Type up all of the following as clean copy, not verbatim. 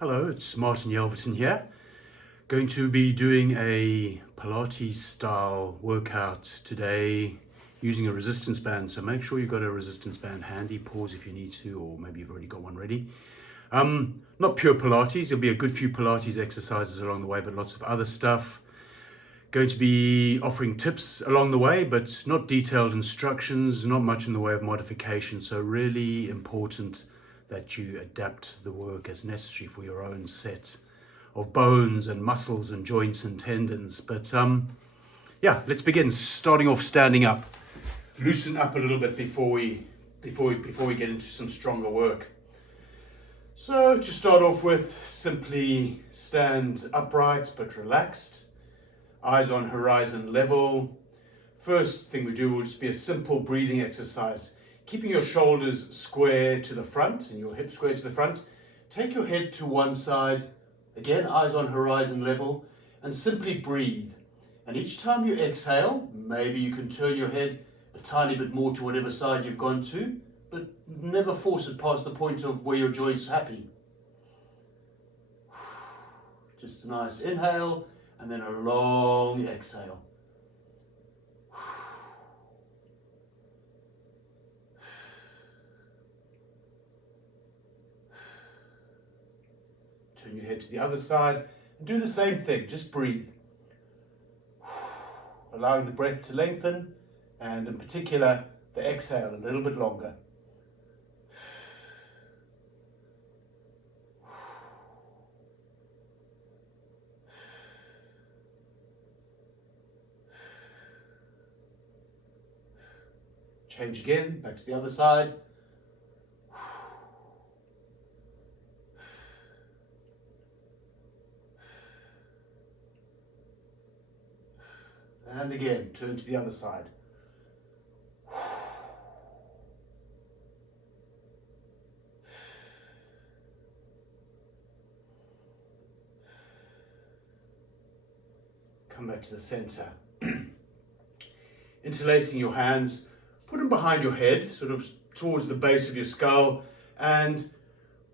Hello, it's Martin Yelverton here. Going to be doing a Pilates style workout today using a resistance band. So make sure you've got a resistance band handy. Pause if you need to, or maybe you've already got one ready. Not pure Pilates. There'll be a good few Pilates exercises along the way, but lots of other stuff. Going to be offering tips along the way, but not detailed instructions, not much in the way of modification. So really important that you adapt the work as necessary for your own set of bones and muscles and joints and tendons. But yeah, let's begin. Starting off standing up. Loosen up a little bit before we get into some stronger work. So to start off with, simply stand upright but relaxed. Eyes on horizon level. First thing we do will just be a simple breathing exercise. Keeping your shoulders square to the front and your hips square to the front. Take your head to one side. Again, eyes on horizon level. And simply breathe. And each time you exhale, maybe you can turn your head a tiny bit more to whatever side you've gone to, but never force it past the point of where your joint's happy. Just a nice inhale. And then a long exhale. Turn your head to the other side and do the same thing. Just breathe. Allowing the breath to lengthen, and in particular, the exhale a little bit longer. Change again, back to the other side. And again, turn to the other side. Come back to the center. Interlacing your hands, put them behind your head, sort of towards the base of your skull, and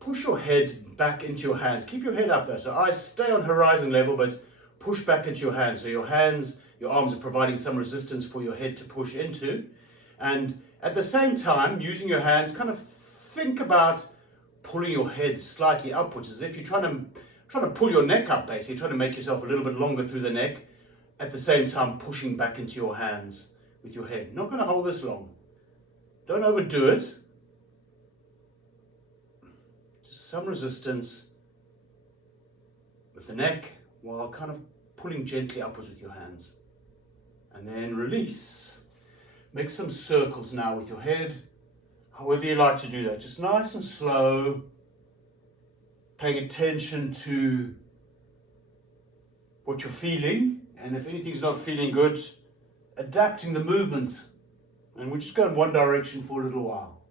push your head back into your hands. Keep your head up there. So eyes stay on horizon level, but push back into your hands. So your arms are providing some resistance for your head to push into. And at the same time, using your hands, kind of think about pulling your head slightly upwards, as if you're trying to pull your neck up, basically, trying to make yourself a little bit longer through the neck, at the same time pushing back into your hands with your head. Not going to hold this long. Don't overdo it. Just some resistance with the neck while kind of pulling gently upwards with your hands. And then release. Make some circles now with your head. However you like to do that. Just nice and slow. Paying attention to what you're feeling. And if anything's not feeling good, adapting the movement. And we'll just go in one direction for a little while.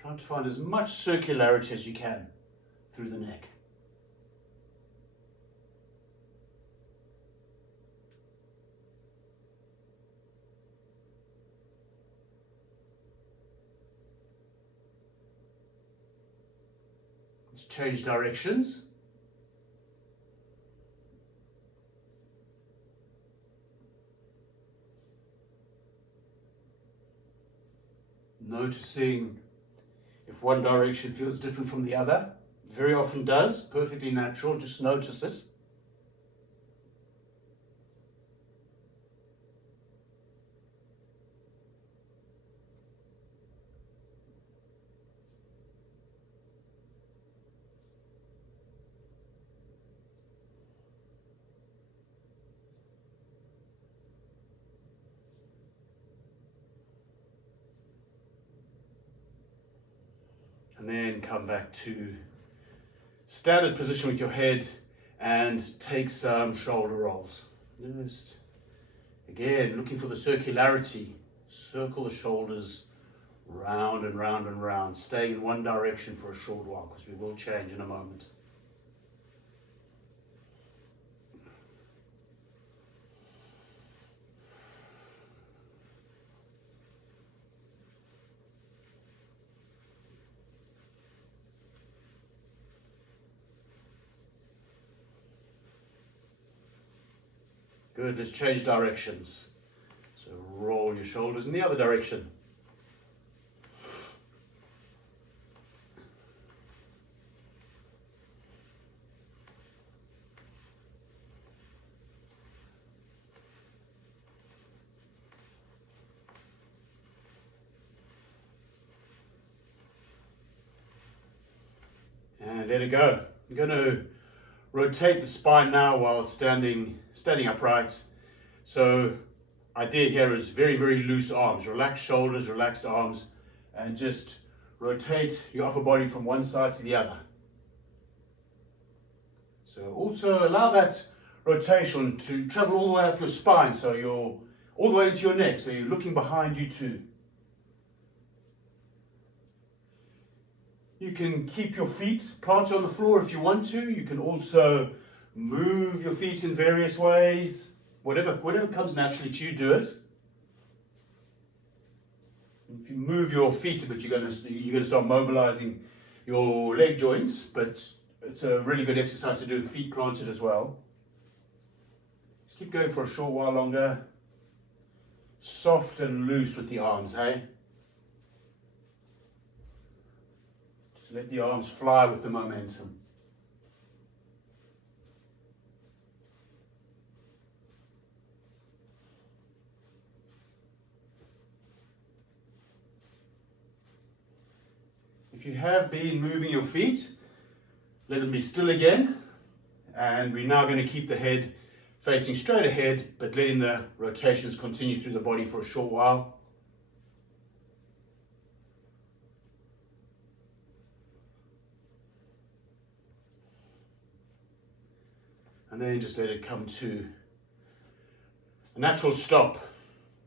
Trying to find as much circularity as you can through the neck. Let's change directions. Noticing if one direction feels different from the other. Very often does, perfectly natural, just notice it. And then come back to standard position with your head and take some shoulder rolls. Just, again, looking for the circularity. Circle the shoulders round and round and round, staying in one direction for a short while because we will change in a moment. Good, let's change directions. So roll your shoulders in the other direction. And let it go. You're going to rotate the spine now while standing upright. So idea here is very, very loose arms. Relaxed shoulders, relaxed arms, and just rotate your upper body from one side to the other. So also allow that rotation to travel all the way up your spine, so you're all the way into your neck, so you're looking behind you too. You can keep your feet planted on the floor if you want to. You can also move your feet in various ways. Whatever comes naturally to you, do it. If you move your feet a bit, you're going to start mobilizing your leg joints, but it's a really good exercise to do with feet planted as well. Just keep going for a short while longer. Soft and loose with the arms, hey? Just let the arms fly with the momentum. If you have been moving your feet, let them be still again. And we're now going to keep the head facing straight ahead, but letting the rotations continue through the body for a short while. And then just let it come to a natural stop.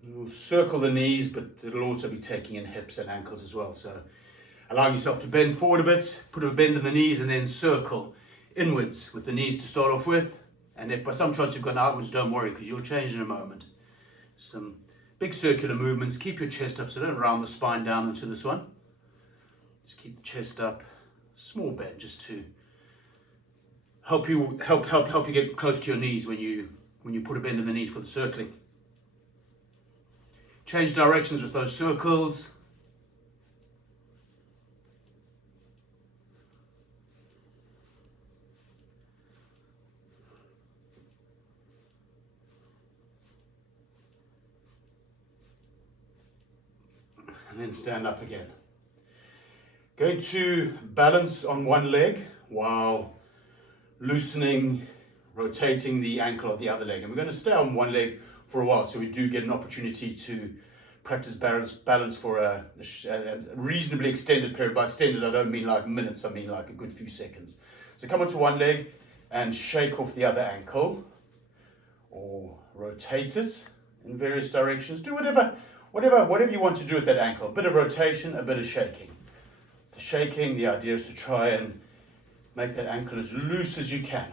You'll circle the knees, but it'll also be taking in hips and ankles as well. So allowing yourself to bend forward a bit, put a bend in the knees, and then circle inwards with the knees to start off with. And if by some chance you've gone outwards, don't worry, because you'll change in a moment. Some big circular movements. Keep your chest up, so don't round the spine down into this one. Just keep the chest up. Small bend, just to help you get close to your knees when you put a bend in the knees for the circling. Change directions with those circles. And then stand up again. Going to balance on one leg while loosening, rotating the ankle of the other leg. And we're going to stay on one leg for a while, so we do get an opportunity to practice balance for a reasonably extended period. By extended, I don't mean like minutes, I mean like a good few seconds. So come onto one leg and shake off the other ankle, or rotate it in various directions. Do whatever you want to do with that ankle. A bit of rotation, a bit of shaking. The shaking, the idea is to try and make that ankle as loose as you can.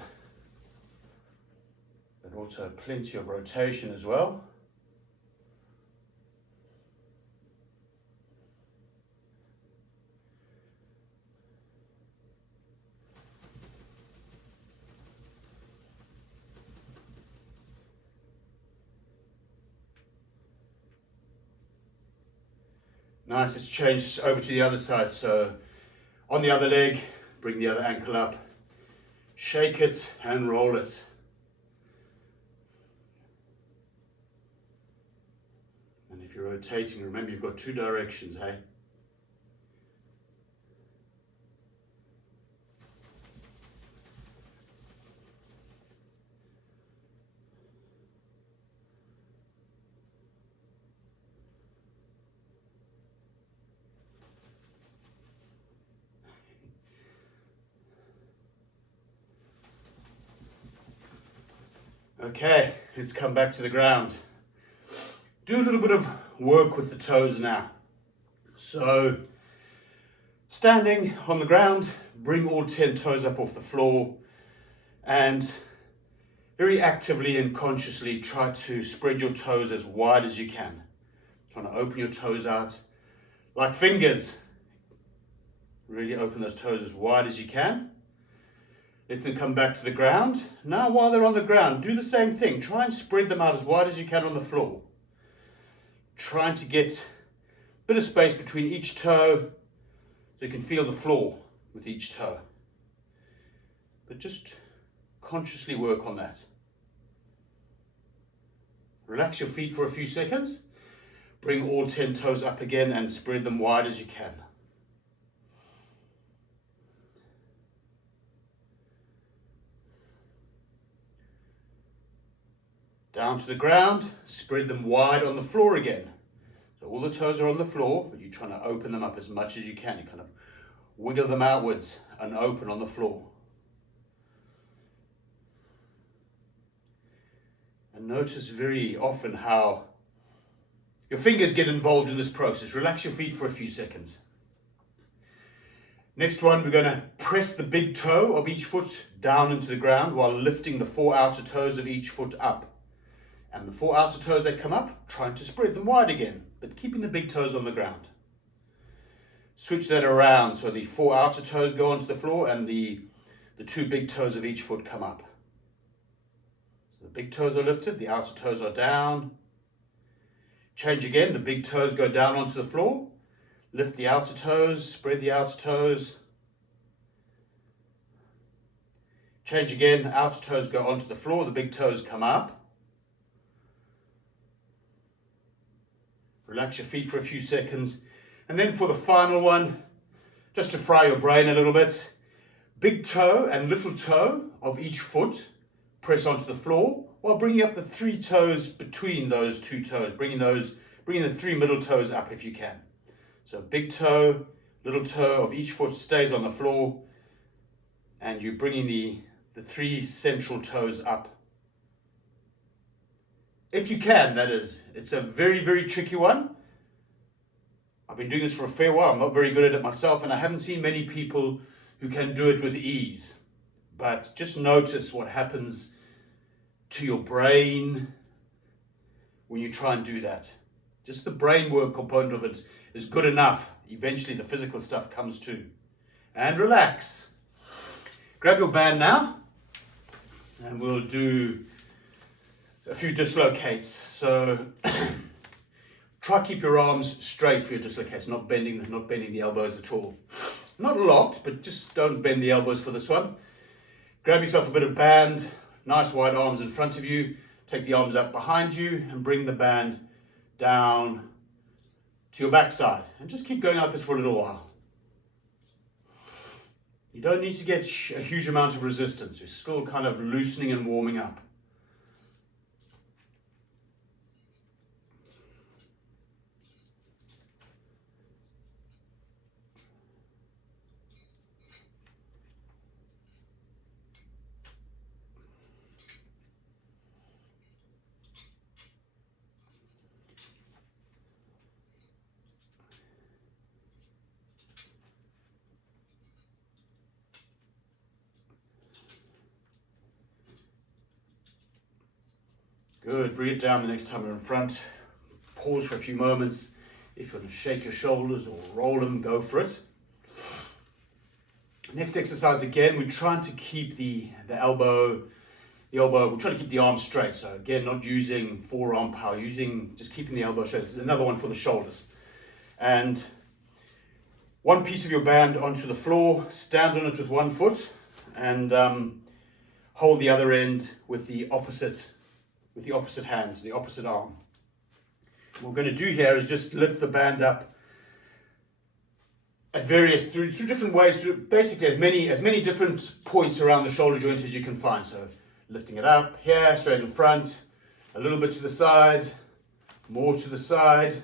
But also plenty of rotation as well. Nice, let's change over to the other side. So on the other leg, bring the other ankle up, shake it and roll it. And if you're rotating, remember you've got two directions, hey? Okay, let's come back to the ground. Do a little bit of work with the toes now. So, standing on the ground, bring all 10 toes up off the floor and very actively and consciously try to spread your toes as wide as you can. Trying to open your toes out like fingers. Really open those toes as wide as you can. Let them come back to the ground. Now while they're on the ground, do the same thing. Try and spread them out as wide as you can on the floor. Trying to get a bit of space between each toe so you can feel the floor with each toe. But just consciously work on that. Relax your feet for a few seconds. Bring all 10 toes up again and spread them wide as you can. Down to the ground, spread them wide on the floor again. So all the toes are on the floor, but you're trying to open them up as much as you can. You kind of wiggle them outwards and open on the floor. And notice very often how your fingers get involved in this process. Relax your feet for a few seconds. Next one, we're going to press the big toe of each foot down into the ground while lifting the 4 outer toes of each foot up. And the 4 outer toes that come up, trying to spread them wide again, but keeping the big toes on the ground. Switch that around so the 4 outer toes go onto the floor and the 2 big toes of each foot come up. So the big toes are lifted, the outer toes are down. Change again, the big toes go down onto the floor. Lift the outer toes, spread the outer toes. Change again, outer toes go onto the floor, the big toes come up. Relax your feet for a few seconds. And then for the final one, just to fry your brain a little bit, big toe and little toe of each foot press onto the floor while bringing up the 3 toes between those 2 toes, bringing the 3 middle toes up if you can. So big toe, little toe of each foot stays on the floor, and you're bringing the 3 central toes up. If you can, that is. It's a very, very tricky one. I've been doing this for a fair while. I'm not very good at it myself, and I haven't seen many people who can do it with ease. But just notice what happens to your brain when you try and do that. Just the brain work component of it is good enough. Eventually the physical stuff comes too. And relax. Grab your band now, and we'll do a few dislocates. So try keep your arms straight for your dislocates, not bending the elbows at all. Not a lot, but just don't bend the elbows for this one. Grab yourself a bit of band, nice wide arms in front of you. Take the arms up behind you and bring the band down to your backside. And just keep going like this for a little while. You don't need to get a huge amount of resistance. You're still kind of loosening and warming up. Good, bring it down the next time you're in front. Pause for a few moments. If you want to shake your shoulders or roll them, go for it. Next exercise again, we're trying to keep the elbow, we're trying to keep the arm straight. So again, not using forearm power, just keeping the elbow straight. This is another one for the shoulders. And one piece of your band onto the floor, stand on it with one foot, and hold the other end with the opposite hand, the opposite arm. What we're going to do here is just lift the band up at through different ways, through basically as many different points around the shoulder joint as you can find. So lifting it up here, straight in front, a little bit to the side, more to the side,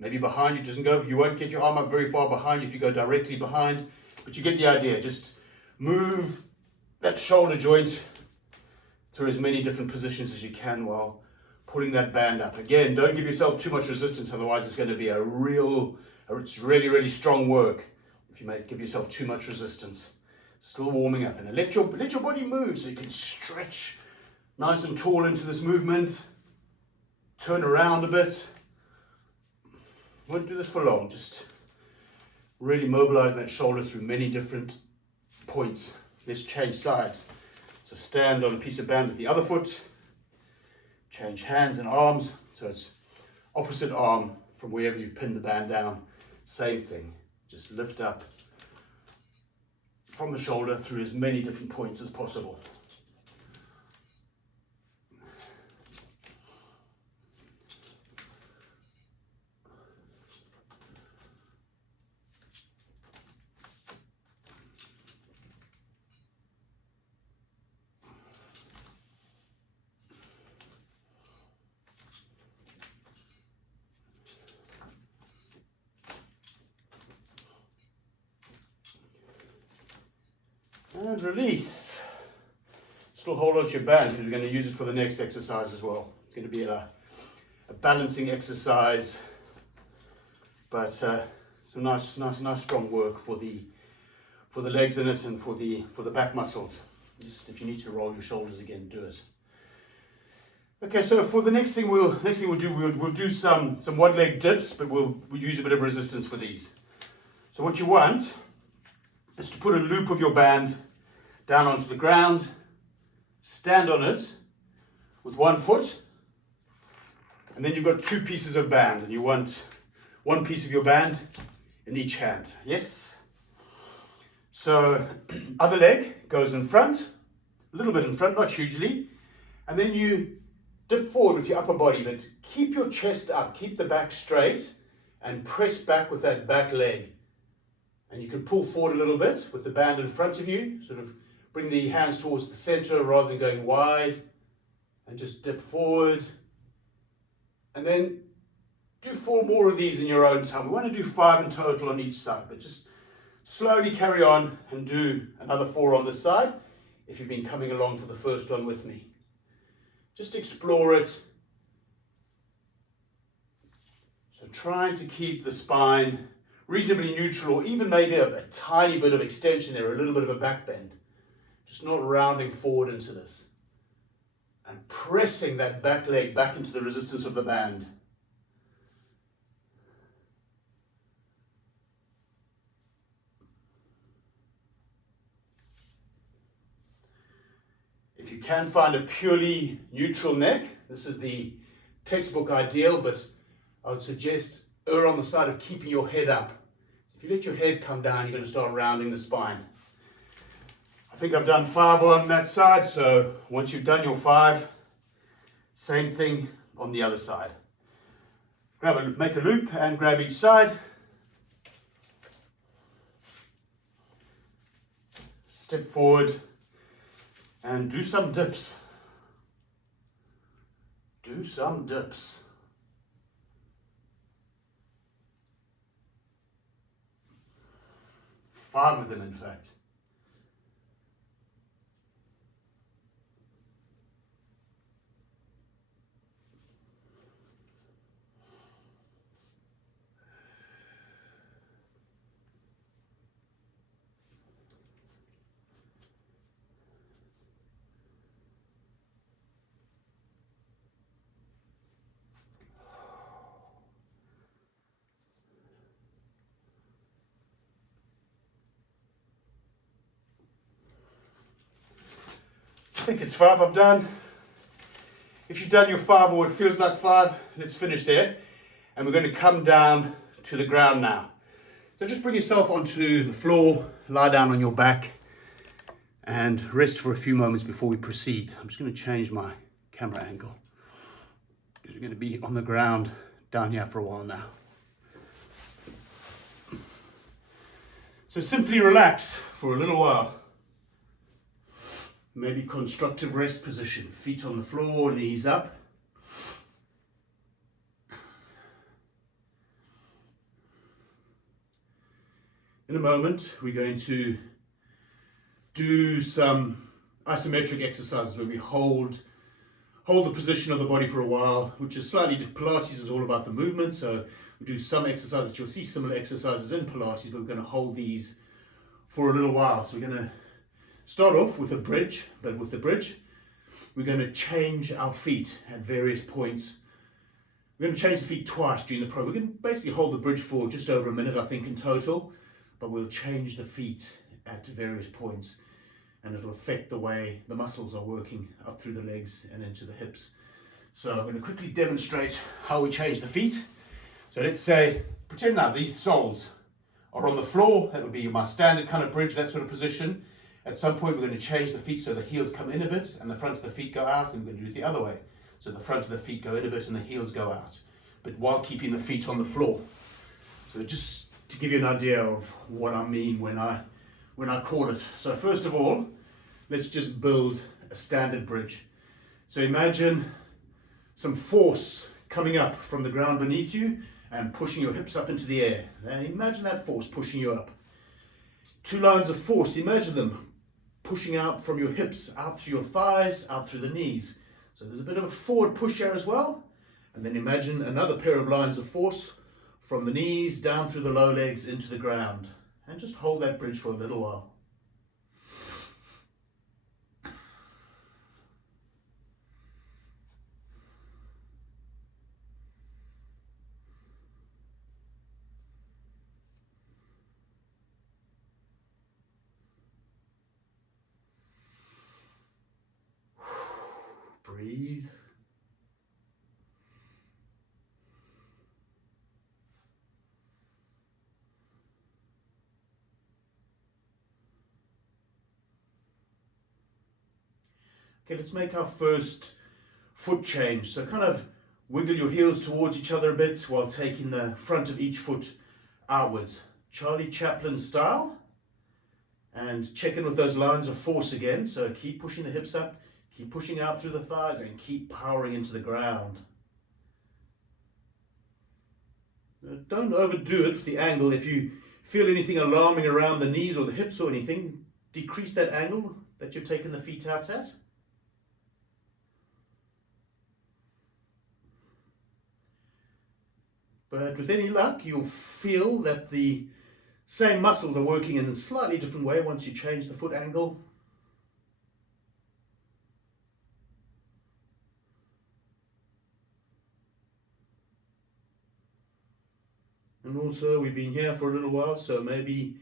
maybe behind you. You won't get your arm up very far behind you if you go directly behind, but you get the idea. Just move that shoulder joint through as many different positions as you can while pulling that band up. Again, don't give yourself too much resistance, otherwise it's going to be it's really, really strong work if you give yourself too much resistance. Still warming up, and let your body move so you can stretch nice and tall into this movement. Turn around a bit. You won't do this for long, just really mobilize that shoulder through many different points. Let's change sides. So stand on a piece of band with the other foot, change hands and arms, so it's opposite arm from wherever you've pinned the band down, same thing. Just lift up from the shoulder through as many different points as possible. And release. Still hold on to your band because we're going to use it for the next exercise as well. It's going to be a balancing exercise, but some nice strong work for the legs in it and for the back muscles. Just if you need to roll your shoulders again, do it. Okay, so for the next thing we'll do some one leg dips, but we'll use a bit of resistance for these. So what you want is to put a loop of your band down onto the ground, stand on it with one foot, and then you've got two pieces of band, and you want one piece of your band in each hand. Yes? So other leg goes in front, a little bit in front, not hugely, and then you dip forward with your upper body, but keep your chest up, keep the back straight, and press back with that back leg. And you can pull forward a little bit with the band in front of you, sort of bring the hands towards the center rather than going wide, and just dip forward. And then do 4 more of these in your own time. We want to do 5 in total on each side, but just slowly carry on and do another 4 on this side if you've been coming along for the first one with me. Just explore it. So trying to keep the spine reasonably neutral, or even maybe a tiny bit of extension there, a little bit of a back bend. Just not rounding forward into this. And pressing that back leg back into the resistance of the band. If you can find a purely neutral neck, this is the textbook ideal, but I would suggest err on the side of keeping your head up. If you let your head come down, you're going to start rounding the spine. I think I've done 5 on that side, so once you've done your 5, same thing on the other side. Make a loop and grab each side. Step forward and do some dips. Do some dips. Five of them, in fact. I think it's 5 I've done. If you've done your 5 or it feels like 5, let's finish there. And we're going to come down to the ground now. So just bring yourself onto the floor, lie down on your back, and rest for a few moments before we proceed. I'm just going to change my camera angle, because we're going to be on the ground down here for a while now. So simply relax for a little while. Maybe constructive rest position, feet on the floor, knees up. In a moment, we're going to do some isometric exercises where we hold the position of the body for a while, which is slightly different. Pilates is all about the movement, so we do some exercises. You'll see similar exercises in Pilates, but we're going to hold these for a little while. So we're going to start off with a bridge, but with the bridge, we're going to change our feet at various points. We're going to change the feet twice during the program. We're going to basically hold the bridge for just over a minute, I think, in total, but we'll change the feet at various points. and it'll affect the way the muscles are working up through the legs and into the hips. So I'm going to quickly demonstrate how we change the feet. So let's say, pretend now these soles are on the floor. That would be my standard kind of bridge, that sort of position. At some point we're going to change the feet so the heels come in a bit and the front of the feet go out, and we're going to do it the other way. So the front of the feet go in a bit and the heels go out, but while keeping the feet on the floor. So just to give you an idea of what I mean when I call it. So first of all, let's just build a standard bridge. So imagine some force coming up from the ground beneath you and pushing your hips up into the air. Now imagine that force pushing you up. Two lines of force, imagine them pushing out from your hips, out through your thighs, out through the knees. So there's a bit of a forward push here as well. And then imagine another pair of lines of force from the knees down through the low legs into the ground. And just hold that bridge for a little while. Breathe. Okay, let's make our first foot change. So kind of wiggle your heels towards each other a bit while taking the front of each foot outwards. Charlie Chaplin style. And check in with those lines of force again. So keep pushing the hips up, keep pushing out through the thighs, and keep powering into the ground. Don't overdo it with the angle. If you feel anything alarming around the knees or the hips or anything, decrease that angle that you've taken the feet out at. But with any luck, you'll feel that the same muscles are working in a slightly different way once you change the foot angle. And also, we've been here for a little while, so maybe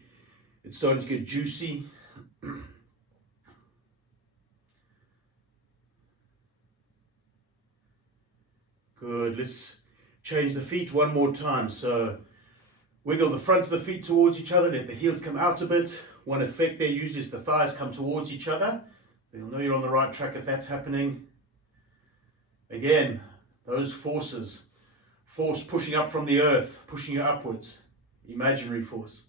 it's starting to get juicy. Good, let's change the feet one more time. So wiggle the front of the feet towards each other, let the heels come out a bit. One effect there usually is the thighs come towards each other. You'll know you're on the right track if that's happening. Again, those forces. Force pushing up from the earth, pushing you upwards. Imaginary force.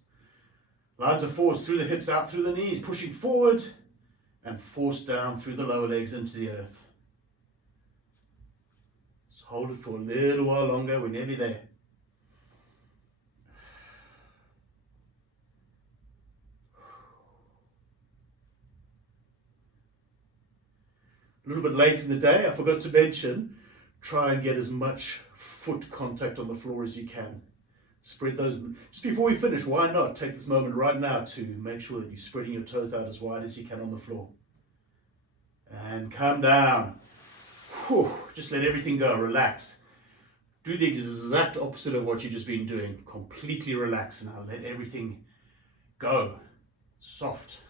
Lines of force through the hips, out through the knees, pushing forward, and force down through the lower legs into the earth. Just hold it for a little while longer, we're nearly there. A little bit late in the day, I forgot to mention, try and get as much foot contact on the floor as you can. Spread those, just before we finish, why not take this moment right now to make sure that you're spreading your toes out as wide as you can on the floor. And come down. Whew, just let everything go, relax. Do the exact opposite of what you've just been doing. Completely relax now, let everything go. Soft.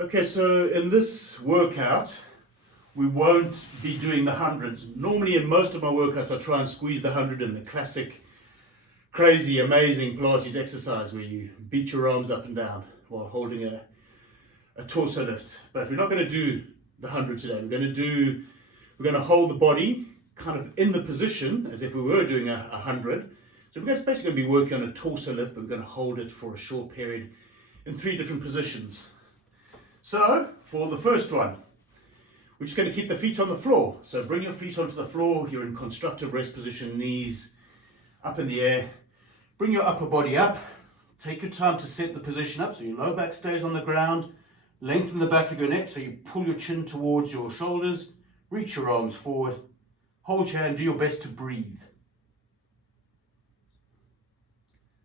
Okay, so in this workout, we won't be doing the hundreds. Normally in most of my workouts, I try and squeeze the 100 in, the classic, crazy, amazing Pilates exercise where you beat your arms up and down while holding a torso lift. But we're not going to do the 100 today. We're going to hold the body kind of in the position as if we were doing a 100. So we're basically going to be working on a torso lift, but we're going to hold it for a short period in 3 different positions. So, for the first one, we're just going to keep the feet on the floor. So bring your feet onto the floor, you're in constructive rest position, knees up in the air. Bring your upper body up, take your time to set the position up so your low back stays on the ground. Lengthen the back of your neck so you pull your chin towards your shoulders, reach your arms forward, hold your hand, do your best to breathe.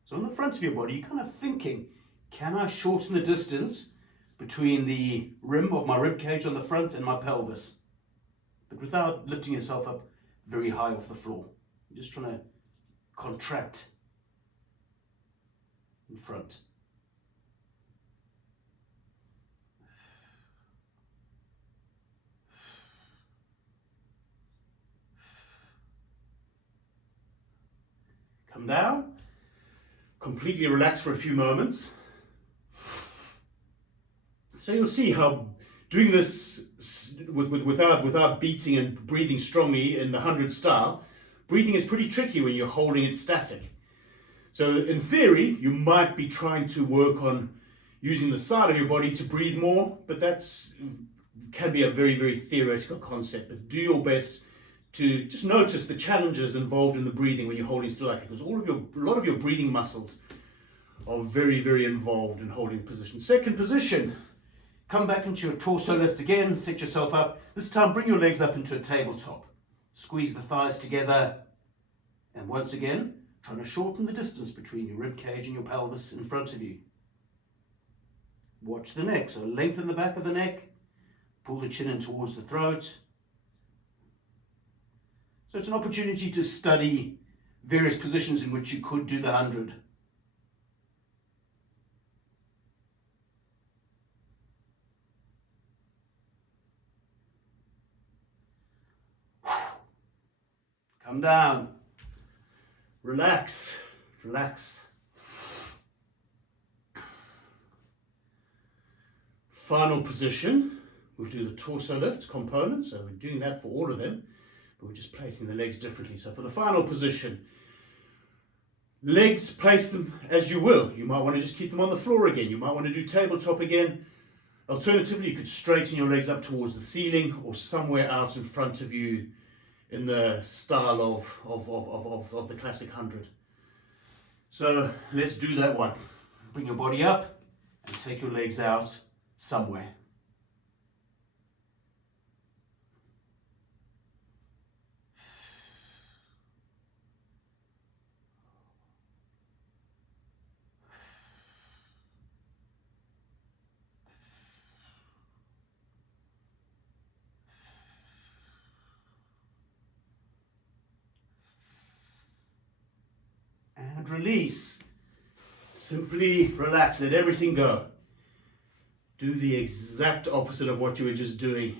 So on the front of your body, you're kind of thinking, can I shorten the distance between the rim of my rib cage on the front and my pelvis, but without lifting yourself up very high off the floor. You're just trying to contract in front. Come down, completely relax for a few moments. So you'll see how doing this without beating and breathing strongly in the 100 style, breathing is pretty tricky when you're holding it static. So in theory, you might be trying to work on using the side of your body to breathe more, but can be a very, very theoretical concept. But do your best to just notice the challenges involved in the breathing when you're holding still, like, because a lot of your breathing muscles are very, very involved in holding the position. Second position, come back into your torso lift again, set yourself up. This time bring your legs up into a tabletop. Squeeze the thighs together, and once again, trying to shorten the distance between your rib cage and your pelvis in front of you. Watch the neck, so lengthen the back of the neck, pull the chin in towards the throat. So it's an opportunity to study various positions in which you could do the 100. Come down. Relax. Relax. Final position. We'll do the torso lift component. So we're doing that for all of them, but we're just placing the legs differently. So for the final position, legs, place them as you will. You might want to just keep them on the floor again. You might want to do tabletop again. Alternatively, you could straighten your legs up towards the ceiling or somewhere out in front of you in the style of the classic 100. So let's do that one. Bring your body up and take your legs out somewhere. And release. Simply relax, let everything go. Do the exact opposite of what you were just doing.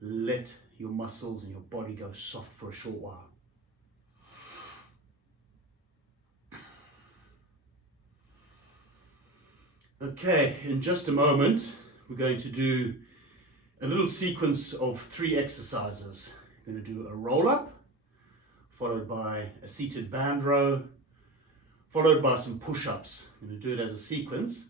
Let your muscles and your body go soft for a short while. Okay, in just a moment, we're going to do a little sequence of 3 exercises. We're going to do a roll-up, followed by a seated band row, followed by some push-ups. I'm going to do it as a sequence.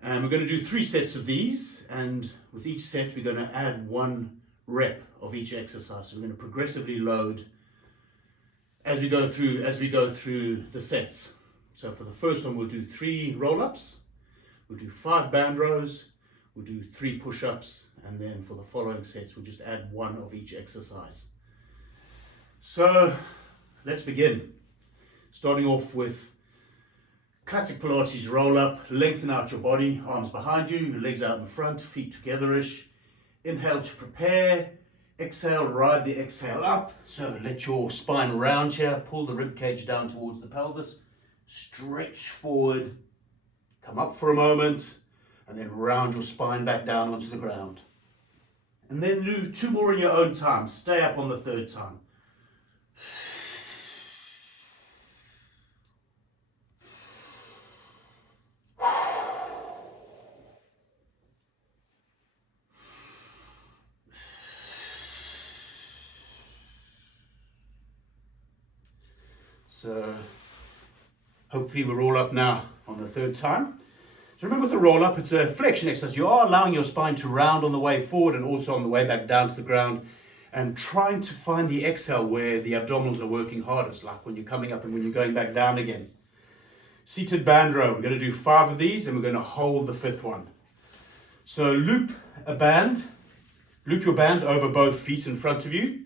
And we're going to do 3 sets of these, and with each set we're going to add 1 rep of each exercise. So we're going to progressively load as we go through the sets. So for the first one we'll do 3 roll-ups, we'll do 5 band rows, we'll do 3 push-ups, and then for the following sets we'll just add 1 of each exercise. So let's begin. Starting off with classic Pilates roll up. Lengthen out your body, arms behind you, your legs out in front, feet together-ish. Inhale to prepare. Exhale, ride the exhale up. So let your spine round here. Pull the rib cage down towards the pelvis. Stretch forward. Come up for a moment. And then round your spine back down onto the ground. And then do 2 more in your own time. Stay up on the 3rd time. So hopefully we're all up now on the 3rd time. So remember with the roll up, it's a flexion exercise. You are allowing your spine to round on the way forward and also on the way back down to the ground, and trying to find the exhale where the abdominals are working hardest, like when you're coming up and when you're going back down again. Seated band row, we're going to do 5 of these and we're going to hold the 5th one. So loop your band over both feet in front of you.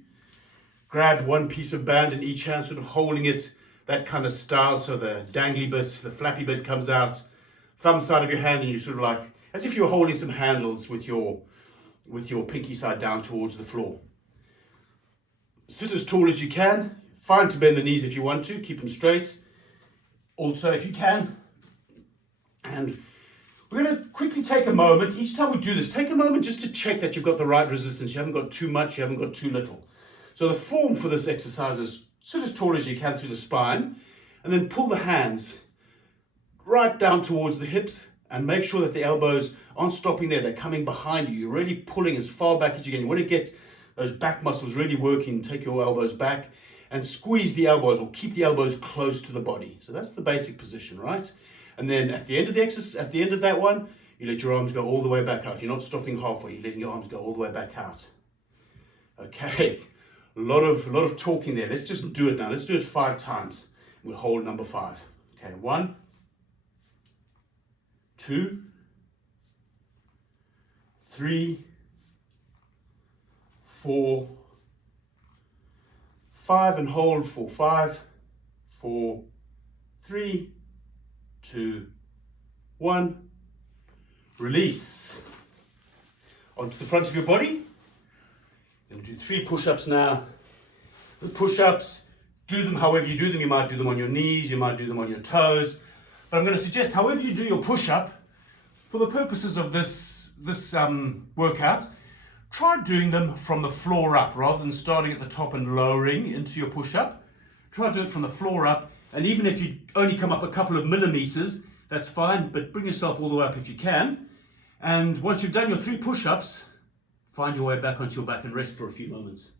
Grab 1 piece of band in each hand, sort of holding it that kind of style, so the dangly bit, the flappy bit comes out, thumb side of your hand, and you sort of like as if you're holding some handles with your pinky side down towards the floor. Sit as tall as you can. Fine to bend the knees if you want to, keep them straight. Also, if you can. And we're going to quickly take a moment. Each time we do this, take a moment just to check that you've got the right resistance. You haven't got too much, you haven't got too little. So the form for this exercise is sit as tall as you can through the spine, and then pull the hands right down towards the hips, and make sure that the elbows aren't stopping there. They're coming behind you. You're really pulling as far back as you can. You want to get those back muscles really working. Take your elbows back and squeeze the elbows, or keep the elbows close to the body. So that's the basic position, right? And then at the end of the exercise, at the end of that one, you let your arms go all the way back out. You're not stopping halfway. You're letting your arms go all the way back out. Okay, a lot of talking there. Let's just do it now. Let's do it 5 times. We'll hold number 5. Okay, 1, 2, 3, 4, 5, and hold for 5, 4, 3, 2, 1. Release. Onto the front of your body. You're going to do 3 push-ups now. The push-ups, do them however you do them. You might do them on your knees, you might do them on your toes. But I'm going to suggest however you do your push-up, for the purposes of this workout, try doing them from the floor up rather than starting at the top and lowering into your push-up. Try to do it from the floor up, and even if you only come up a couple of millimeters, that's fine, but bring yourself all the way up if you can. And once you've done your 3 push-ups, find your way back onto your back and rest for a few moments.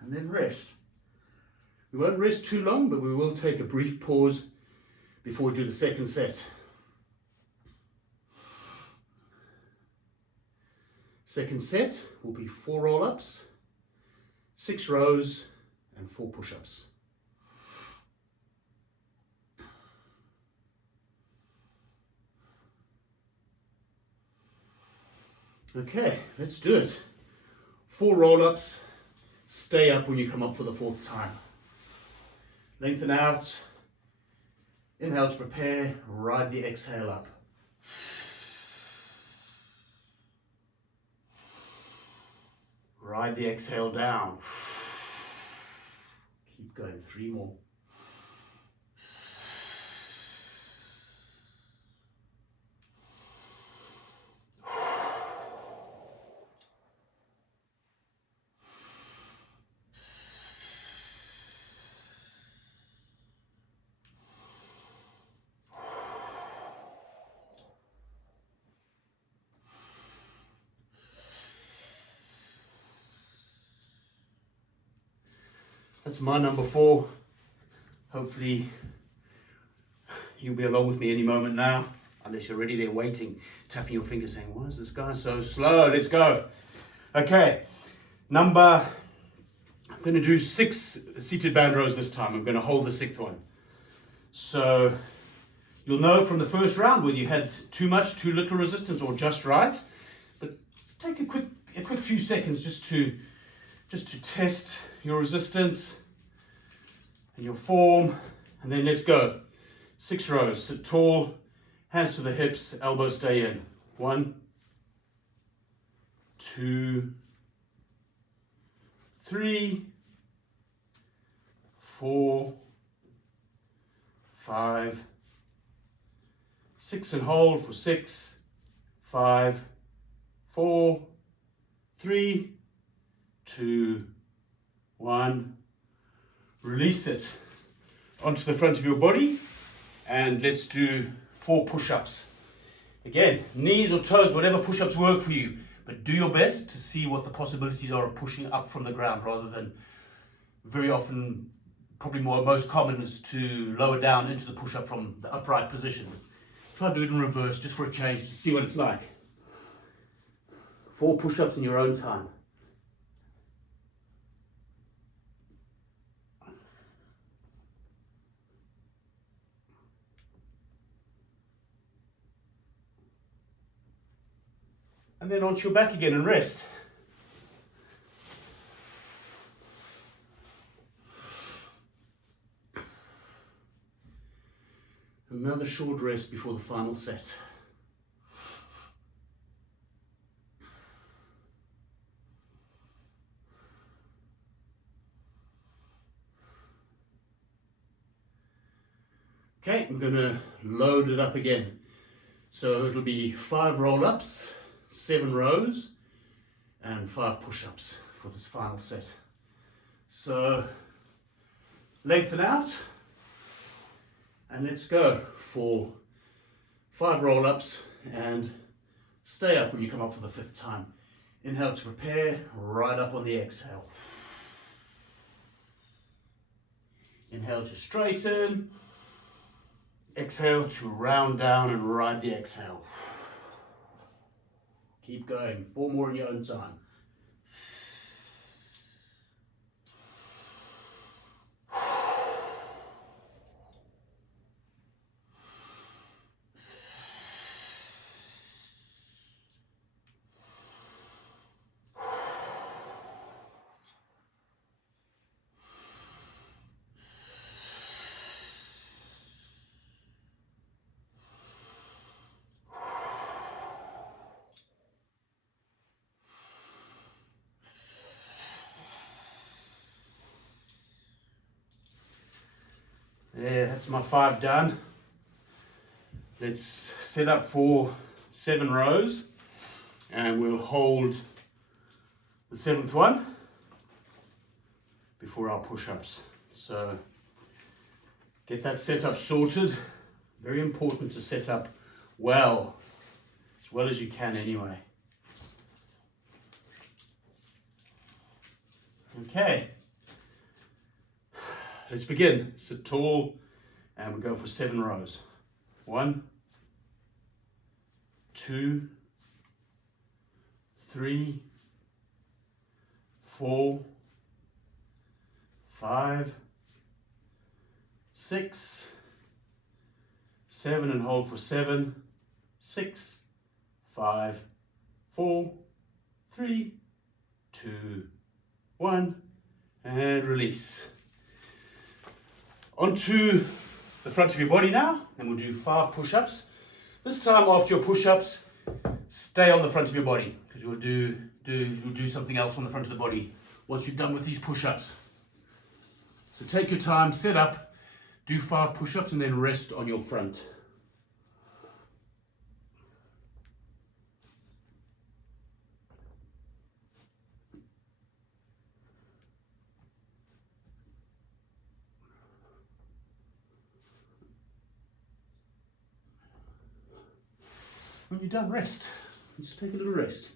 And then rest. We won't rest too long, but we will take a brief pause before we do the second set. Second set will be 4 roll-ups, 6 rows, and 4 push-ups. Okay, let's do it. 4 roll-ups. Stay up when you come up for the 4th time. Lengthen out. Inhale to prepare. Ride the exhale up. Ride the exhale down. Keep going. 3 more. That's my number 4. Hopefully you'll be along with me any moment now, unless you're already there waiting, tapping your fingers saying, why is this guy so slow? Let's go. Okay, I'm going to do 6 seated band rows this time. I'm going to hold the 6th one. So you'll know from the first round whether you had too much, too little resistance, or just right. But take a quick few seconds just to test your resistance and your form, and then let's go. 6 rows. Sit tall, hands to the hips, elbows stay in. 1, 2, 3, 4, 5, 6, and hold for 6, 5, 4, 3, 2, 1. Release it onto the front of your body, and let's do 4 push-ups. Again, knees or toes, whatever push-ups work for you, but do your best to see what the possibilities are of pushing up from the ground, rather than very often, probably most common, is to lower down into the push-up from the upright position. Try to do it in reverse just for a change, to see what it's like. 4 push-ups in your own time. And then onto your back again and rest. Another short rest before the final set. Okay, I'm going to load it up again. So it'll be 5 roll-ups, 7 rows, and 5 push-ups for this final set. So lengthen out, and let's go for 5 roll-ups, and stay up when you come up for the 5th time. Inhale to prepare, right up on the exhale. Inhale to straighten. Exhale to round down and ride the exhale. Keep going. 4 more in your own time. There, that's my 5 done. Let's set up for 7 rows, and we'll hold the 7th one before our push-ups. So get that setup sorted. Very important to set up well, as well as you can anyway. Okay. Let's begin. Sit tall, and we go for 7 rows. 1, 2, 3, 4, 5, 6, 7, and hold for 7, 6, 5, 4, 3, 2, 1, and release. Onto the front of your body now, and we'll do 5 push-ups. This time after your push-ups, stay on the front of your body, because we'll do something else on the front of the body once you're done with these push-ups. So take your time, set up, do 5 push-ups, and then rest on your front. When you're done, rest. Just take a little rest.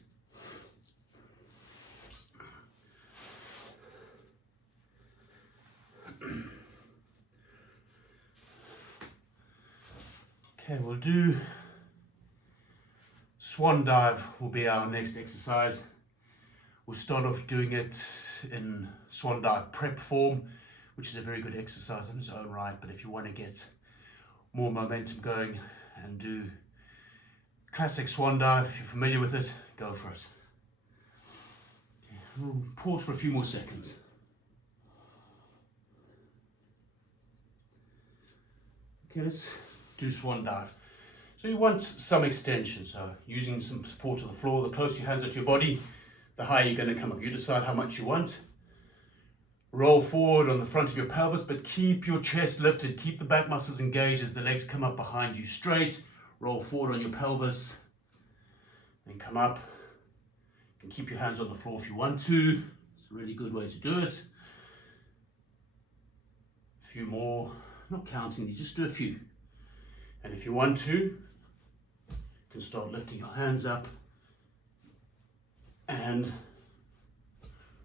Okay, we'll do swan dive will be our next exercise. We'll start off doing it in swan dive prep form, which is a very good exercise in its own right, but if you want to get more momentum going and do classic swan dive, if you're familiar with it, go for it. Okay, we'll pause for a few more seconds. Okay, let's do swan dive. So you want some extension, so using some support to the floor. The closer your hands are to your body, the higher you're going to come up. You decide how much you want. Roll forward on the front of your pelvis, but keep your chest lifted. Keep the back muscles engaged as the legs come up behind you straight. Roll forward on your pelvis, then come up. You can keep your hands on the floor if you want to. It's a really good way to do it. A few more, not counting these, just do a few. And if you want to, you can start lifting your hands up and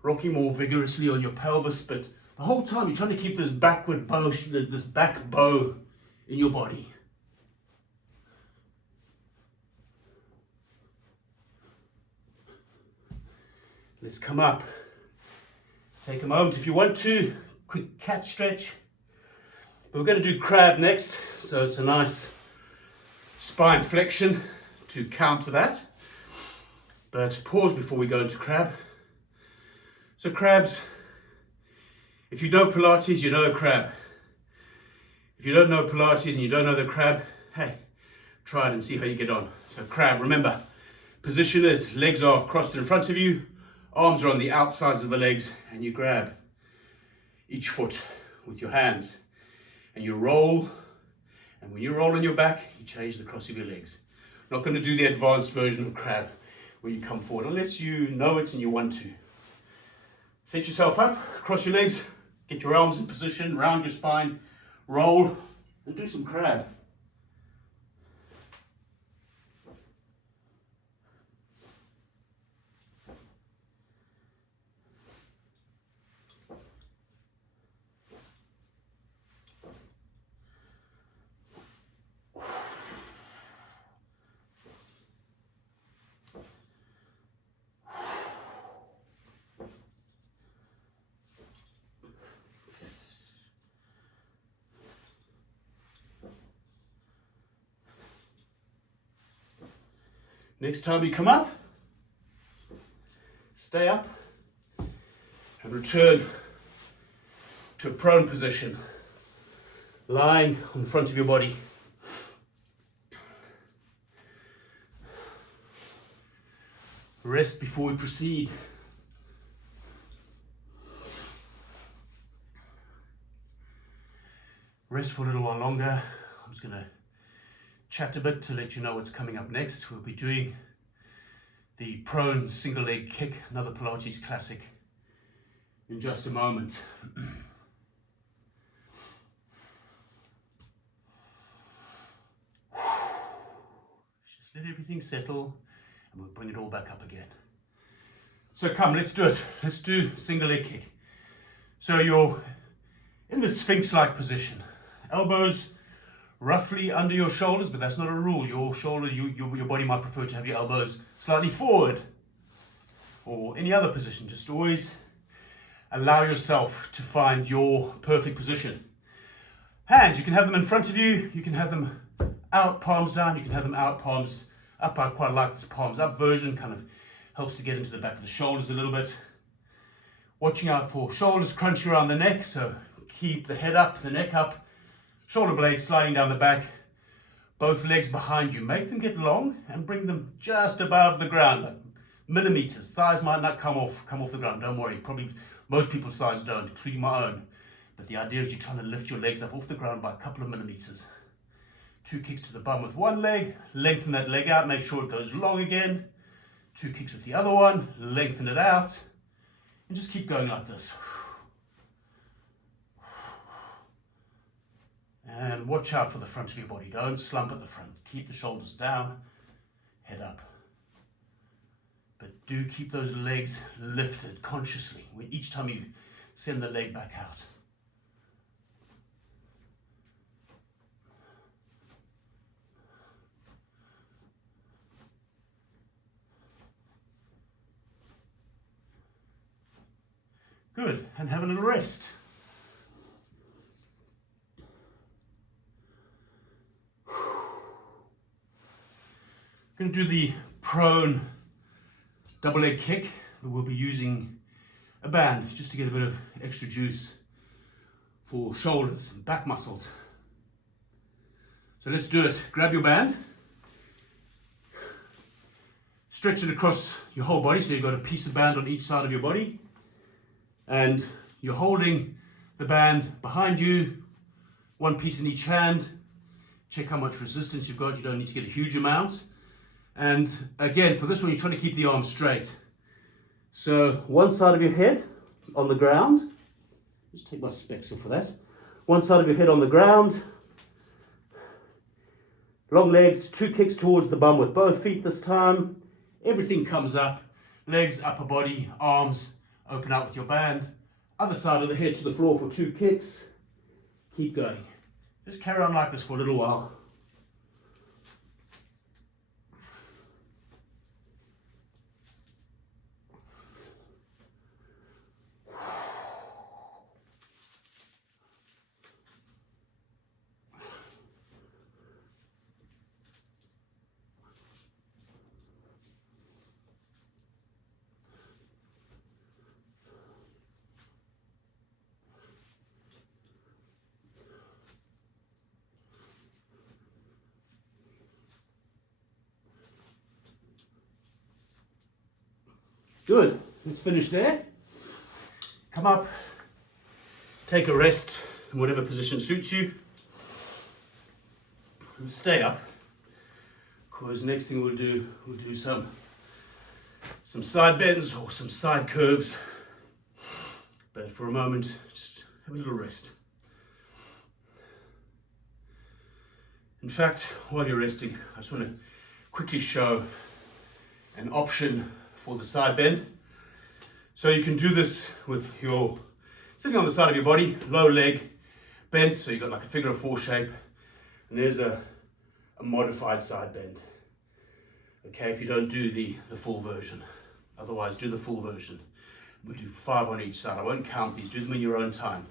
rocking more vigorously on your pelvis, but the whole time you're trying to keep this backward bow, this back bow in your body. Let's come up. Take a moment if you want to. Quick cat stretch. But we're going to do crab next, so it's a nice spine flexion to counter that. But pause before we go into crab. So crabs, if you know Pilates, you know crab. If you don't know Pilates and you don't know the crab, hey, try it and see how you get on. So crab, remember, position is legs are crossed in front of you, arms are on the outsides of the legs, and you grab each foot with your hands. And you roll, and when you roll on your back, you change the cross of your legs. Not going to do the advanced version of crab where you come forward, unless you know it and you want to. Set yourself up, cross your legs, get your arms in position, round your spine, roll, and do some crab. Next time you come up, stay up and return to a prone position, lying on the front of your body. Rest before we proceed. Rest for a little while longer. I'm just going to chat a bit to let you know what's coming up next. We'll be doing the prone single leg kick, another Pilates classic, in just a moment. Just let everything settle and we'll bring it all back up again. So come, let's do it. Let's do single leg kick. So you're in the Sphinx-like position. Elbows roughly under your shoulders, but that's not a rule. Your body might prefer to have your elbows slightly forward, or any other position. Just always allow yourself to find your perfect position. Hands, you can have them in front of you, you can have them out, palms down, you can have them out, palms up. I quite like this palms up version, kind of helps to get into the back of the shoulders a little bit. Watching out for shoulders crunching around the neck, so keep the head up, the neck up, shoulder blades sliding down the back, both legs behind you. Make them get long and bring them just above the ground, like millimeters. Thighs might not come off the ground, don't worry. Probably most people's thighs don't, including my own. But the idea is you're trying to lift your legs up off the ground by a couple of millimeters. 2 kicks to the bum with one leg, lengthen that leg out, make sure it goes long again. 2 kicks with the other one, lengthen it out, and just keep going like this. And watch out for the front of your body. Don't slump at the front. Keep the shoulders down, head up. But do keep those legs lifted consciously each time you send the leg back out. Good, and have a little rest. Going to do the prone double leg kick. We'll be using a band just to get a bit of extra juice for shoulders and back muscles. So let's do it. Grab your band, stretch it across your whole body, so you've got a piece of band on each side of your body, and you're holding the band behind you, one piece in each hand. Check how much resistance you've got. You don't need to get a huge amount. And again, for this one, you're trying to keep the arm straight. So one side of your head on the ground. Just take my specs off for that. One side of your head on the ground. Long legs, 2 kicks towards the bum with both feet this time. Everything comes up. Legs, upper body, arms, open out with your band. Other side of the head to the floor for 2 kicks. Keep going. Just carry on like this for a little while. Good. Let's finish there. Come up. Take a rest in whatever position suits you. And stay up. Because next thing we'll do some side bends or some side curves. But for a moment, just have a little rest. In fact, while you're resting, I just want to quickly show an option for the side bend. So you can do this with your sitting on the side of your body, low leg bent, so you've got like a figure of four shape. And there's a modified side bend. Okay, if you don't do the full version. Otherwise, do the full version. We'll do 5 on each side. I won't count these, do them in your own time.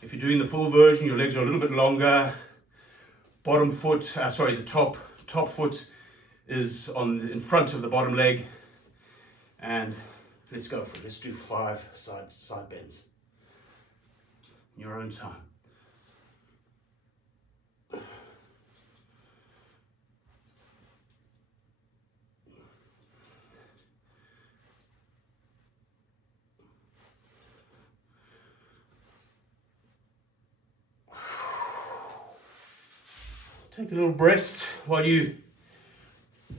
If you're doing the full version, your legs are a little bit longer. Bottom foot, the top foot is in front of the bottom leg. And let's go for it. Let's do 5 side bends in your own time. Take a little rest while you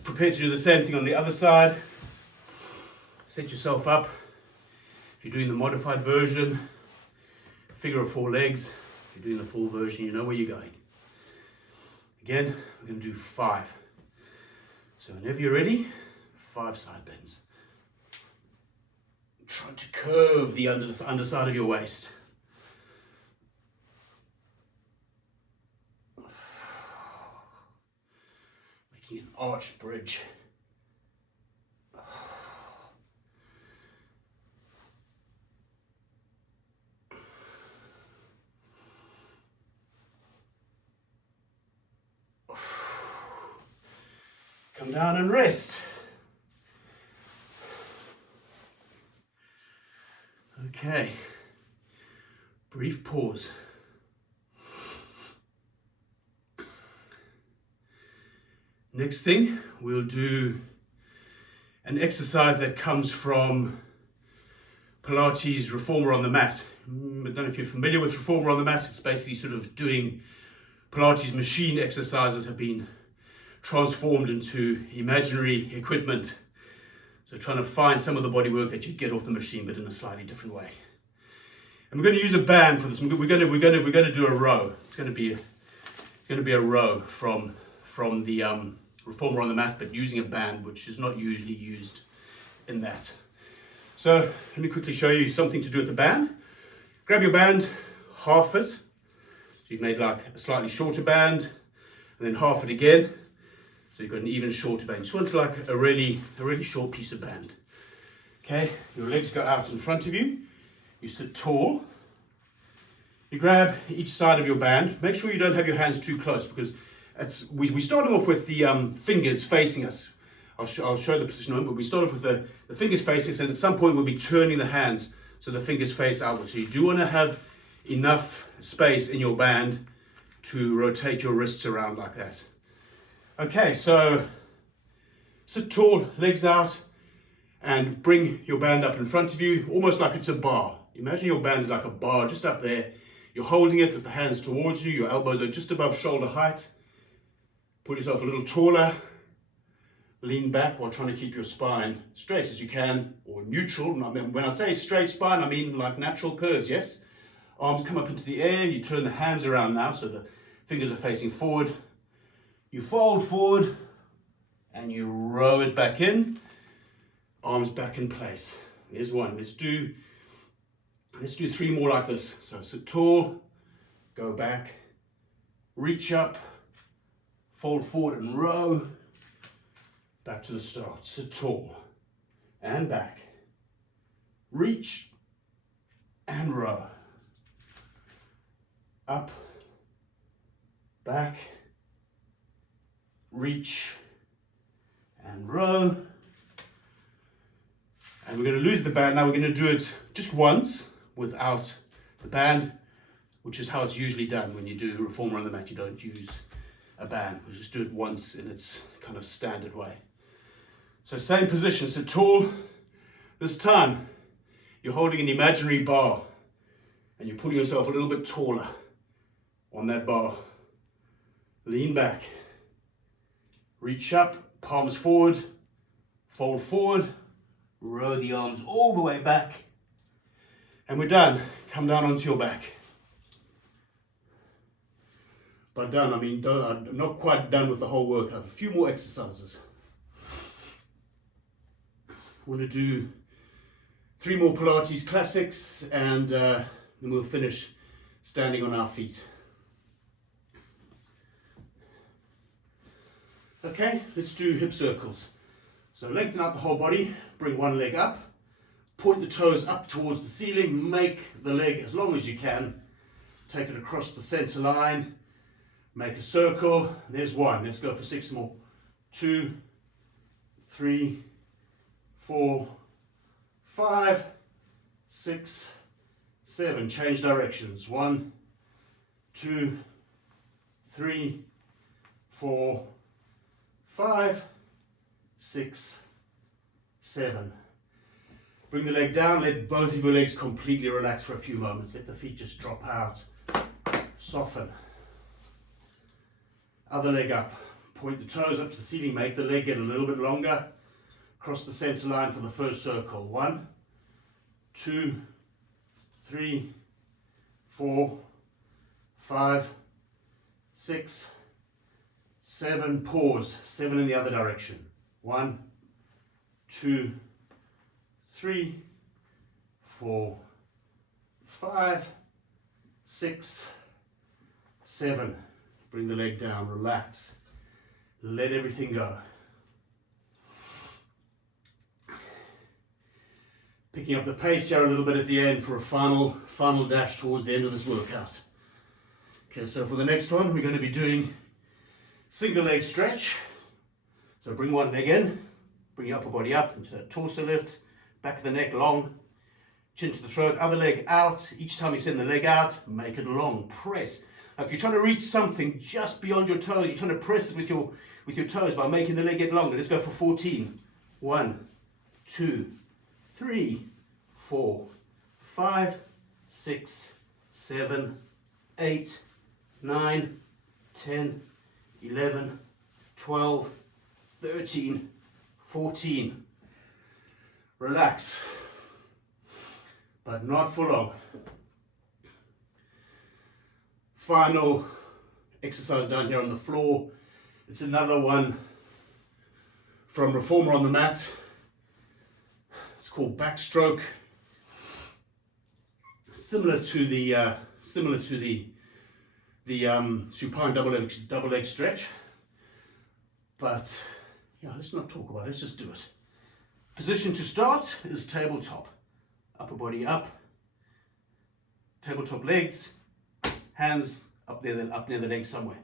prepare to do the same thing on the other side. Set yourself up. If you're doing the modified version, figure of 4 legs. If you're doing the full version, you know where you're going. Again, we're going to do 5. So whenever you're ready, 5 side bends. Try to curve the underside of your waist. Making an arched bridge. Come down and rest. Okay. Brief pause. Next thing, we'll do an exercise that comes from Pilates Reformer on the Mat. I don't know if you're familiar with Reformer on the Mat. It's basically sort of doing Pilates machine exercises have been transformed into imaginary equipment. So trying to find some of the body work that you get off the machine, but in a slightly different way. And we're going to use a band for this. We're going to do a row. It's going to be a row from the Reformer on the Mat, but using a band, which is not usually used in that. So let me quickly show you something to do with the band. Grab your band, half it. So you've made like a slightly shorter band, and then half it again. So you've got an even shorter band. You just want like a really short piece of band. Okay, your legs go out in front of you. You sit tall. You grab each side of your band. Make sure you don't have your hands too close, because we're starting off with the fingers facing us. I'll show the position on, but we start off with the fingers facing us, and at some point we'll be turning the hands so the fingers face outward. So you do want to have enough space in your band to rotate your wrists around like that. Okay, so sit tall, legs out, and bring your band up in front of you, almost like it's a bar. Imagine your band is like a bar just up there. You're holding it with the hands towards you, your elbows are just above shoulder height. Pull yourself a little taller, lean back while trying to keep your spine straight as you can, or neutral. When I say straight spine, I mean like natural curves, yes? Arms come up into the air, you turn the hands around now so the fingers are facing forward. You fold forward and you row it back in, arms back in place. Here's one. Let's do 3 more like this. So sit tall, go back, reach up, fold forward and row, back to the start. Sit tall and back, reach and row, up, back, reach and row. And we're going to lose the band. Now we're going to do it just once without the band, which is how it's usually done when you do Reformer on the Mat. You don't use a band. We just do it once in its kind of standard way. So same position, sit tall, This time, you're holding an imaginary bar and you're putting yourself a little bit taller on that bar. Lean back, reach up, palms forward, fold forward, row the arms all the way back, and we're done. Come down onto your back. By done, I mean I'm not quite done with the whole workout. A few more exercises. We're going to do 3 more Pilates classics, and then we'll finish standing on our feet. Okay, let's do hip circles. So lengthen out the whole body, bring one leg up, point the toes up towards the ceiling, make the leg as long as you can, take it across the center line, make a circle. There's 1. Let's go for 6 more. 2, 3, 4, 5, 6, 7. Change directions. 1, 2, 3, 4, 5, 6, 7. Bring the leg down, let both of your legs completely relax for a few moments. Let the feet just drop out. Soften. Other leg up. Point the toes up to the ceiling, make the leg get a little bit longer. Cross the center line for the first circle. 1, 2, 3, 4, 5, 6, 7. Pause. 7 in the other direction. 1, 2, 3, 4, 5, 6, 7. Bring the leg down, relax. Let everything go. Picking up the pace here a little bit at the end for a final dash towards the end of this workout. Okay, so for the next one, we're going to be doing single leg stretch. So bring one leg in, bring your upper body up into a torso lift, back of the neck long, chin to the throat, other leg out. Each time you send the leg out, make it long, press. Like you're trying to reach something just beyond your toes. You're trying to press it with your toes by making the leg get longer. Let's go for 14. 1, 2, 3, 4, 5, 6, 7, 8, 9, 10, 11, 12, 13, 14. Relax, but not for long. Final exercise down here on the floor. It's another one from Reformer on the mat. It's called backstroke. Similar to the supine double leg stretch. But yeah, let's not talk about it. Let's just do it. Position to start is tabletop. Upper body up. Tabletop legs. Hands up there, up near the legs somewhere.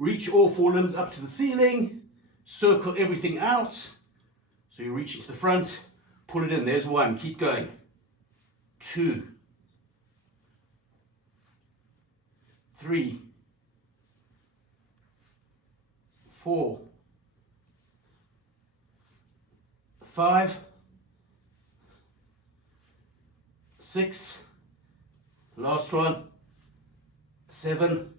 Reach all 4 limbs up to the ceiling. Circle everything out. So you're reaching to the front. Pull it in. There's 1. Keep going. 2. 3. 4. 5. 6. Last one. 7.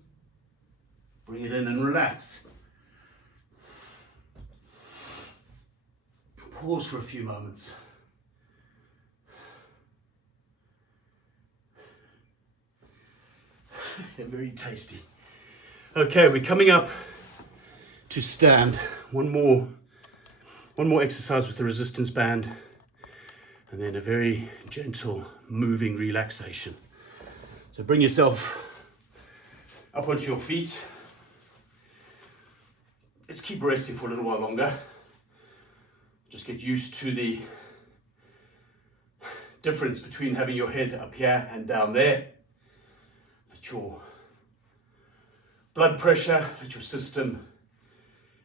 Bring it in and relax. Pause for a few moments. Very tasty. Okay, we're coming up to stand. One more exercise with the resistance band, and then a very gentle moving relaxation. So bring yourself up onto your feet. Let's keep resting for a little while longer. Just get used to the difference between having your head up here and down there. Let your blood pressure, let your system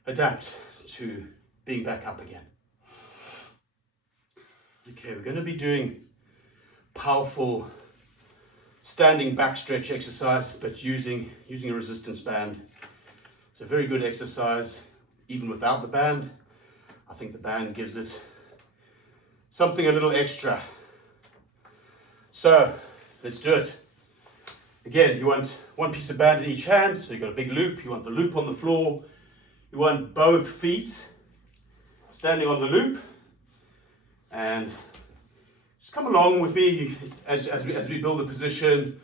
adapt to being back up again. Okay, we're going to be doing powerful standing back stretch exercise, but using a resistance band. It's a very good exercise, even without the band. I think the band gives it something a little extra. So let's do it. Again, you want one piece of band in each hand, so you've got a big loop. You want the loop on the floor. You want both feet standing on the loop. And just come along with me as we build a position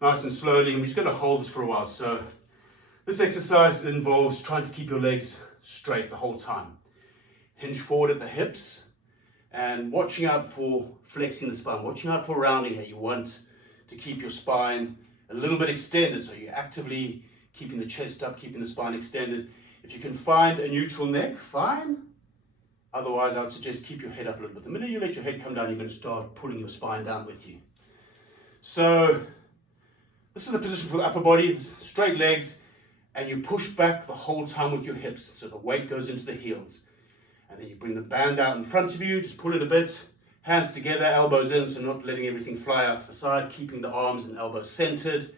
nice and slowly. And we're just going to hold this for a while. So this exercise involves trying to keep your legs straight the whole time. Hinge forward at the hips and watching out for flexing the spine, watching out for rounding here. You want to keep your spine a little bit extended, so you're actively keeping the chest up, keeping the spine extended. If you can find a neutral neck, fine. Otherwise, I would suggest keep your head up a little bit. The minute you let your head come down, you're going to start pulling your spine down with you. So this is the position for the upper body, straight legs, and you push back the whole time with your hips, so the weight goes into the heels. And then you bring the band out in front of you, just pull it a bit, hands together, elbows in, so not letting everything fly out to the side, keeping the arms and elbows centered,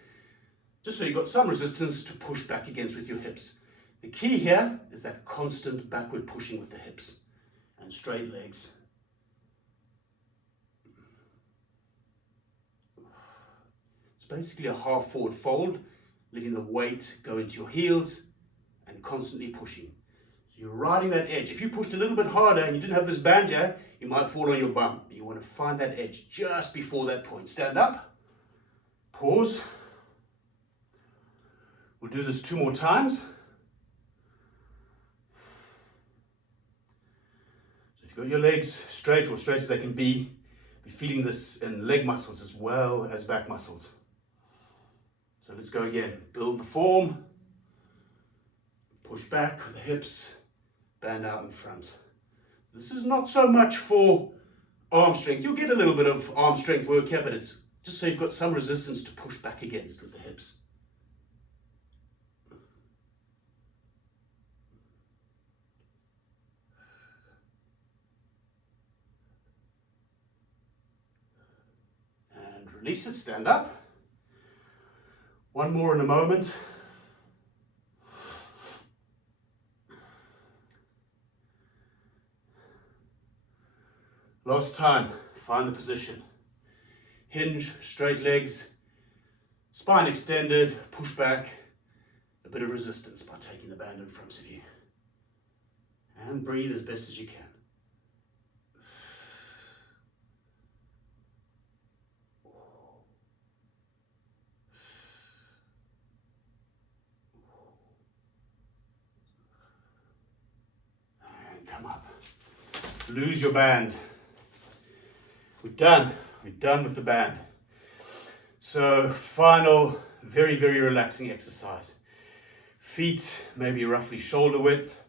just so you've got some resistance to push back against with your hips. The key here is that constant backward pushing with the hips and straight legs. It's basically a half forward fold, letting the weight go into your heels and constantly pushing. So you're riding that edge. If you pushed a little bit harder and you didn't have this band here, you might fall on your bum. You want to find that edge just before that point. Stand up, pause. We'll do this 2 more times. So if you've got your legs straight or straight as they can be feeling this in leg muscles as well as back muscles. So let's go again. Build the form. Push back with the hips. Band out in front. This is not so much for arm strength. You'll get a little bit of arm strength work here, but it's just so you've got some resistance to push back against with the hips. And release it, stand up. One more in a moment. Last time, find the position. Hinge, straight legs, spine extended, push back, a bit of resistance by taking the band in front of you. And breathe as best as you can. And come up. Lose your band. We're done with the band. So final, very, very relaxing exercise. Feet maybe roughly shoulder width.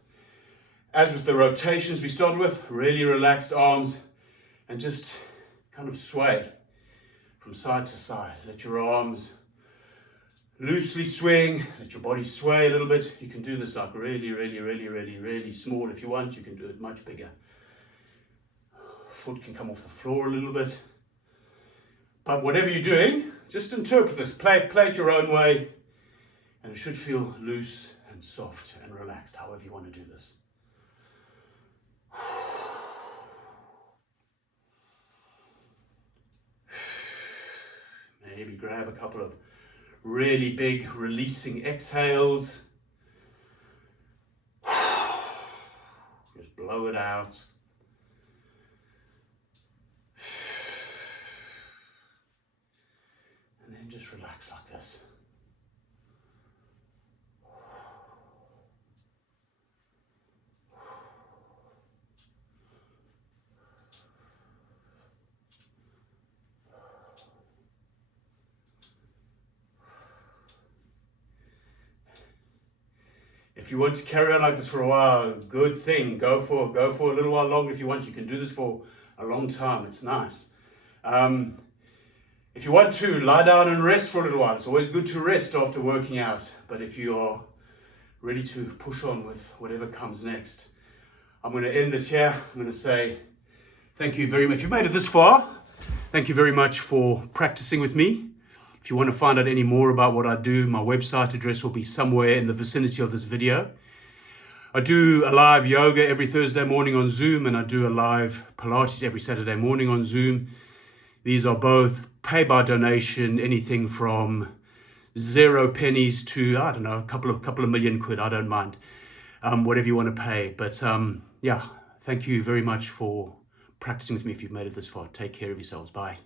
As with the rotations we start with, really relaxed arms and just kind of sway from side to side. Let your arms loosely swing, let your body sway a little bit. You can do this like really, really, really, really, really small. If you want, you can do it much bigger. Foot can come off the floor a little bit. But whatever you're doing, just interpret this. Play it your own way. And it should feel loose and soft and relaxed, however you want to do this. Maybe grab a couple of really big releasing exhales. Just blow it out. And then just relax like this. If you want to carry on like this for a while, good thing. Go for a little while longer if you want. You can do this for a long time. It's nice. If you want to, lie down and rest for a little while. It's always good to rest after working out. But if you are ready to push on with whatever comes next, I'm going to end this here. I'm going to say thank you very much. If you've made it this far, thank you very much for practicing with me. If you want to find out any more about what I do, my website address will be somewhere in the vicinity of this video. I do a live yoga every Thursday morning on Zoom, and I do a live Pilates every Saturday morning on Zoom. These are both pay by donation, anything from 0 pennies to, I don't know, a couple of million quid. I don't mind, whatever you want to pay. But yeah, thank you very much for practicing with me. If you've made it this far, take care of yourselves. Bye.